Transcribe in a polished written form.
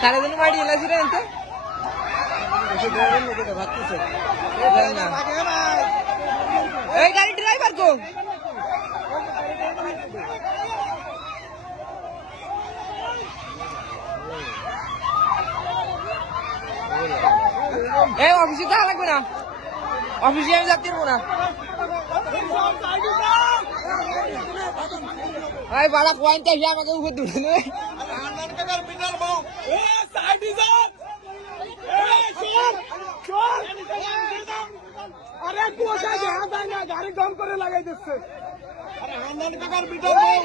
সারাদিন বাড়ি এলাছি রে এনতে এই গাড়ি ড্রাইভার কো এই অফিসে যাওয়া লাগবে না অফিসে আমি যাতে পারবো না ভাই বাড়া পয়েন্ট আসে আমাকে উপর দুটো নেবে अरे कुआशा जहाँ जाए ना गाड़ी कम करे लगाई दिससे अरे हांडन काकार मीटर मारे